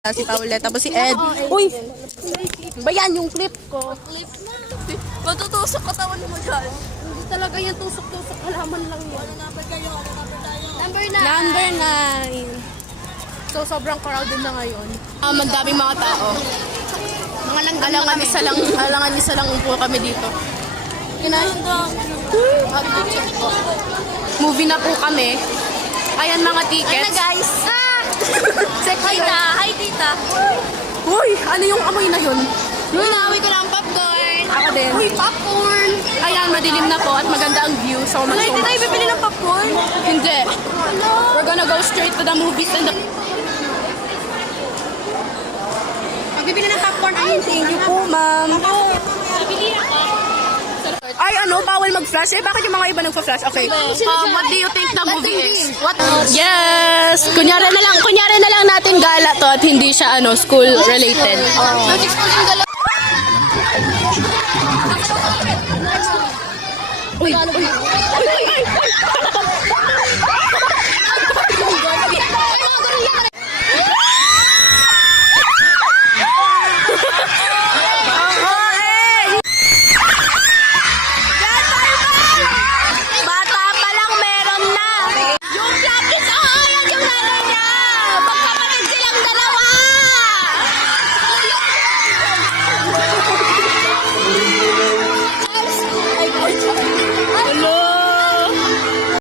Si Paulette, tapos si Ed. Uy! Ba yan yung clip ko? Clip na. Matutusok katawan mo dyan. Hindi talaga yan tusok-tusok. Halaman lang yan. Number kayo. Number 9. Number 9. So, sobrang crowded na ngayon. Magdaming mga tao. Mga lang Alangan isa lang upo kami dito. Movie na po kami. Ayan mga tickets. guys. Hi, tita. Hi, tita. Uy! Ano yung amoy na yun? Inawi ko ng popcorn. Ako din. Uy, popcorn. Ayan, madilim na po at maganda ang view. So, Wala, hindi tayo bibili ng popcorn. Hindi. We're gonna go straight to the movies and the... Magbibili ng popcorn. Thank you po, ma'am. Bibili ako. Ay, bawal mag-flash. Bakit yung mga iba nagpa-flash? Okay. What do you think the movie is? What? Yes! Kunyari na lang natin gala to at hindi siya, school related. Uy,